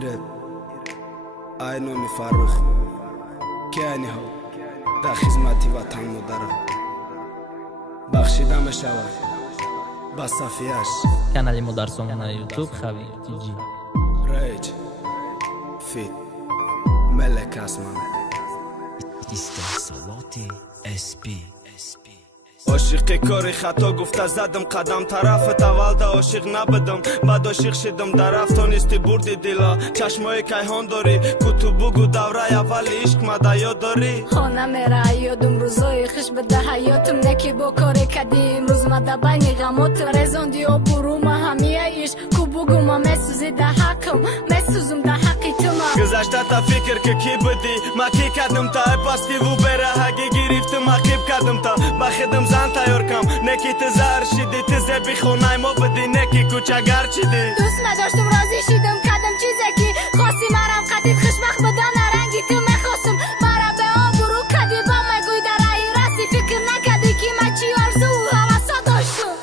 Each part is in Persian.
ایرد آینومی فاروق کیانی ها در خدمتی وطن مدرم بخشیده می شود با صفیه‌اش. کانال مدرسون на YouTube خوی تیجی ریج فیت ملک اسمان استحصالات SP عاشق کاری خطا گفته زدم قدم طرفت اول ده عاشق نبودم بعد عاشق شدم درفت تونستی بردی دلا چشمای کیهان داری کتو بگو دوره اول عشق مده یاد داری ها نمیره یادم روزای خوش بده حیاتم نکی با کاری کردی امروز مده بین غمات رزاندی و بروم همیه ایش کو بگو ما مسوزی ده حقم مسوزم ده حقی تو ما گذشته تا فکر که کی بودی ما کی کردم تا پس کی و بره هگی گرفتم عقیب کردم تا بخدم زن تیار کم نکی تزار شدی تزه بی خونای ما بدی نکی کوچگر چیدی دوست نداشتم راضی شدم کردم چیزی که خواستی مرم قدید خوشبخت بدن رنگی تو میخواستم مرا به آن برو کردی با مگوی در رای راستی فکر نکردی که من چی آرزو و حواسا داشتم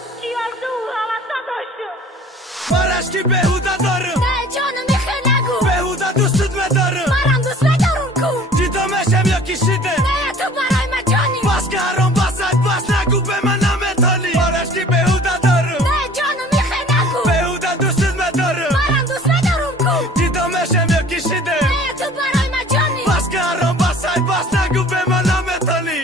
بارش کی بهوده دارم نه جانم میخوای نگو بهوده دوستت مدارم مرم دوست ندارم کو جدا میشم یا کی شده نه تو برای من جانی بس که حرام بسد بس نگو به من نمیتانی بارش کی بهوده دارم نه جانم میخوای نگو بهوده دوستت مدارم مرم دوست ندارم کو جدا میشم یا کی شده نه تو برای من جانی بس که حرام بسد بس نگو به من نمیتانی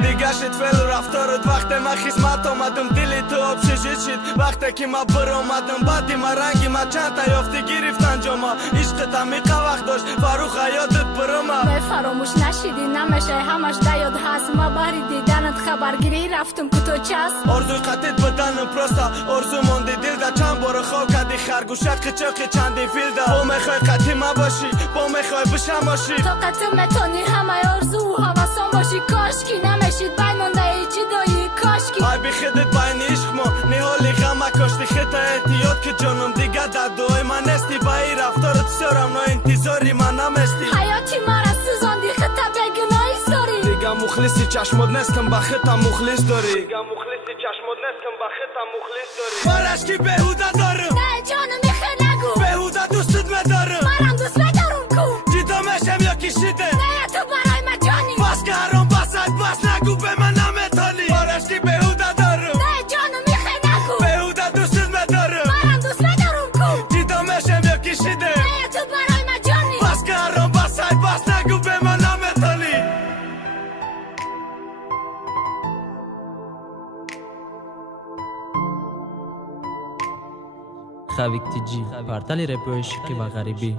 دیگه شد فعل و رفتارت وقت من خدمت آمدم دلی تو آب ششید شد وقتی که من بر آمدم بعدی من رنگی من چند تا یافته گرفتن جاما عشقت عمیقه وقت داشت فاروق حیاتت برما نه فراموش نشیدی نمیشه همش دیاد هست ما بری دیدنت خبرگیری رفتم که تو چست آرزوی قطعت بدنم پرستا آرزو مانده دل دا چند بار خواه کردی خرگوشه قچاقی چندی فیل دا با میخوای قطعی ما باشی با میخوای بشم باشی تا قطع متانی همه آرزو و حواسان باشی کاشکی نمیشید بین مانده ای چی دایی کاشکی ای بی خدت بین عشق ما نهالی غم کاشتی خطا احتیاط که جانم دیگه در دوهای من نستی با ای رفتارت سرم نا انتظاری من نمستی حیاتی مرا سوزاندی خطا بگنایی ساری دیگه مخلصی چشمات نستم با خطا مخلص داری دیگه مخلصی چشمات نستم با خطا مخلص داری بارش کی بهوده دارم نه جانم میخوای نگو بهوده دوستت مدارم مرم دوست ندارم کو جدا میشم یا کی شده نه تو برای من جانی بس که حرام بسد بس نگو به من نمیتانی بارش کی بهوده دارم نه جانم میخوای نگو بهوده دوستت مدارم مرم دوست ندارم کو جدا میشم یا کی شده نه تو برای من جانی بس که حرام بسد بس نگو به من نمیتانی خوی تیجی پارتالی رپوی شکی و غریبی